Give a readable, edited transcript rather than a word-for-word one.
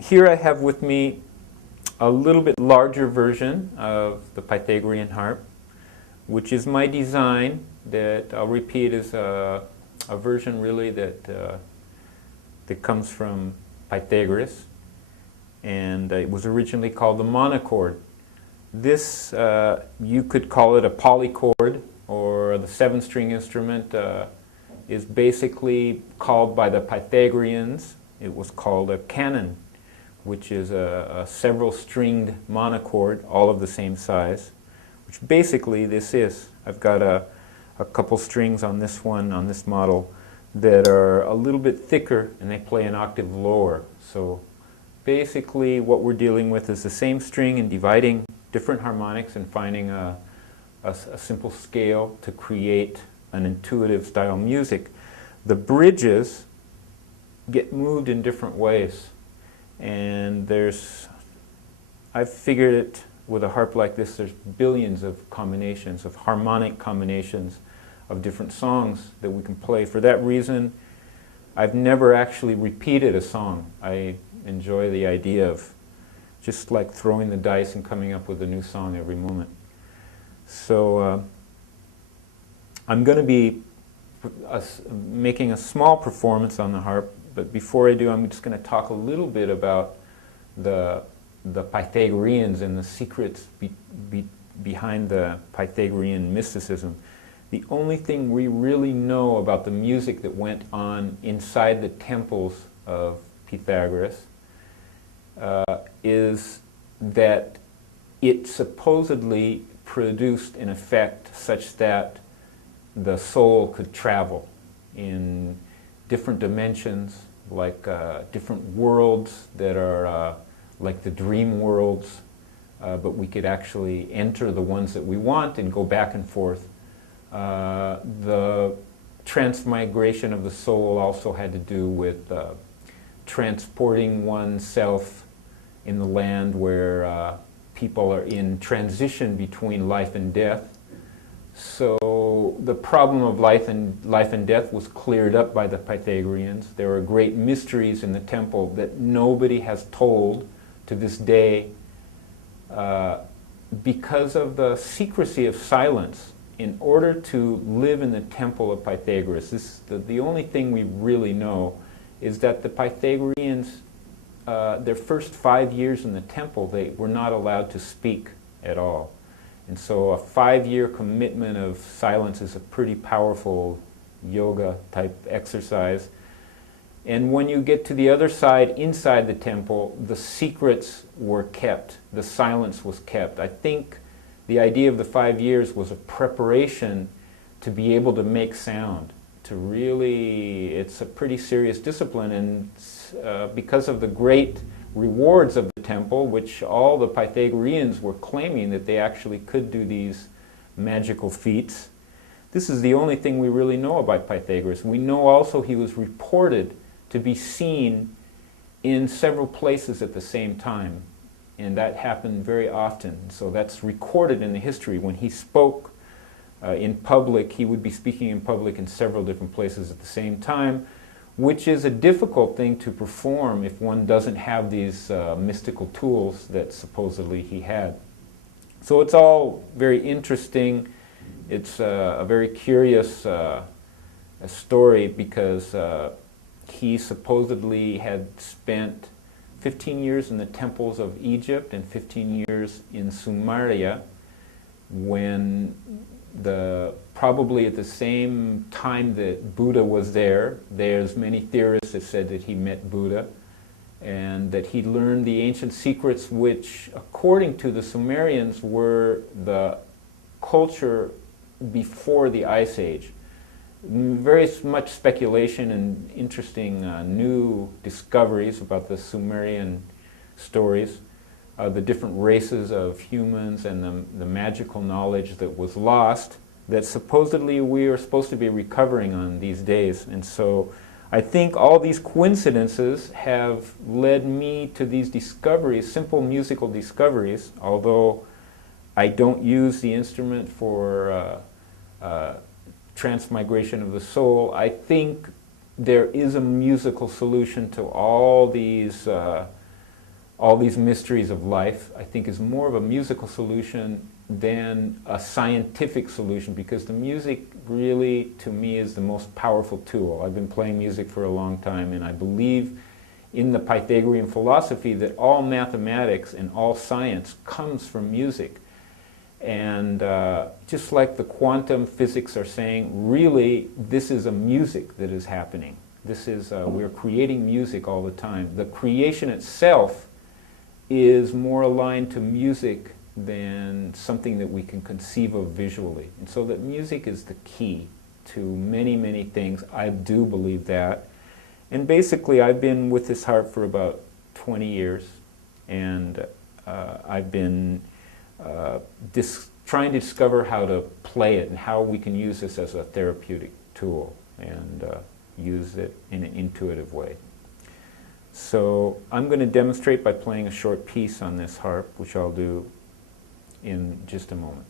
here I have with me a little bit larger version of the Pythagorean harp, which is my design that I'll repeat is a version really that comes from Pythagoras, and it was originally called the monochord. This, you could call it a polychord, or the seven-string instrument is basically called by the Pythagoreans, it was called a canon, which is a several-stringed monochord, all of the same size, which basically this is. I've got a couple strings on this one, on this model, that are a little bit thicker and they play an octave lower. So basically what we're dealing with is the same string and dividing different harmonics and finding a simple scale to create an intuitive style music. The bridges get moved in different ways, and I've figured it with a harp like this, there's billions of combinations, of harmonic combinations of different songs that we can play. For that reason, I've never actually repeated a song. I enjoy the idea of just like throwing the dice and coming up with a new song every moment. So I'm going to be making a small performance on the harp, but before I do, I'm just going to talk a little bit about the Pythagoreans and the secrets behind the Pythagorean mysticism. The only thing we really know about the music that went on inside the temples of Pythagoras is that it supposedly produced an effect such that the soul could travel in different dimensions, like different worlds that are like the dream worlds, but we could actually enter the ones that we want and go back and forth. The transmigration of the soul also had to do with transporting oneself in the land where people are in transition between life and death. So the problem of life and death was cleared up by the Pythagoreans. There are great mysteries in the temple that nobody has told to this day because of the secrecy of silence. In order to live in the temple of Pythagoras, the only thing we really know is that the Pythagoreans, their first 5 years in the temple, they were not allowed to speak at all. And so a 5-year commitment of silence is a pretty powerful yoga type exercise. And when you get to the other side, inside the temple, the secrets were kept, the silence was kept. I think the idea of the 5 years was a preparation to be able to make sound, to really, it's a pretty serious discipline, and because of the great rewards of the temple, which all the Pythagoreans were claiming that they actually could do these magical feats, this is the only thing we really know about Pythagoras. We know also he was reported to be seen in several places at the same time. And that happened very often. So that's recorded in the history. When he spoke in public, he would be speaking in public in several different places at the same time, which is a difficult thing to perform if one doesn't have these mystical tools that supposedly he had. So it's all very interesting. It's a very curious story because he supposedly had spent 15 years in the temples of Egypt and 15 years in Sumeria, when probably at the same time that Buddha was there, there's many theorists that said that he met Buddha and that he learned the ancient secrets which, according to the Sumerians, were the culture before the Ice Age. Very much speculation and interesting new discoveries about the Sumerian stories, the different races of humans and the magical knowledge that was lost that supposedly we are supposed to be recovering on these days. And so I think all these coincidences have led me to these discoveries, simple musical discoveries, although I don't use the instrument for transmigration of the soul. I think there is a musical solution to all these all these mysteries of life, I think is more of a musical solution than a scientific solution, because the music really, to me, is the most powerful tool. I've been playing music for a long time, and I believe in the Pythagorean philosophy that all mathematics and all science comes from music. And just like the quantum physics are saying, really, this is a music that is happening. This is, we're creating music all the time. The creation itself is more aligned to music than something that we can conceive of visually. And so that music is the key to many, many things. I do believe that. And basically, I've been with this harp for about 20 years, and I've been trying to discover how to play it and how we can use this as a therapeutic tool and use it in an intuitive way. So I'm going to demonstrate by playing a short piece on this harp, which I'll do in just a moment.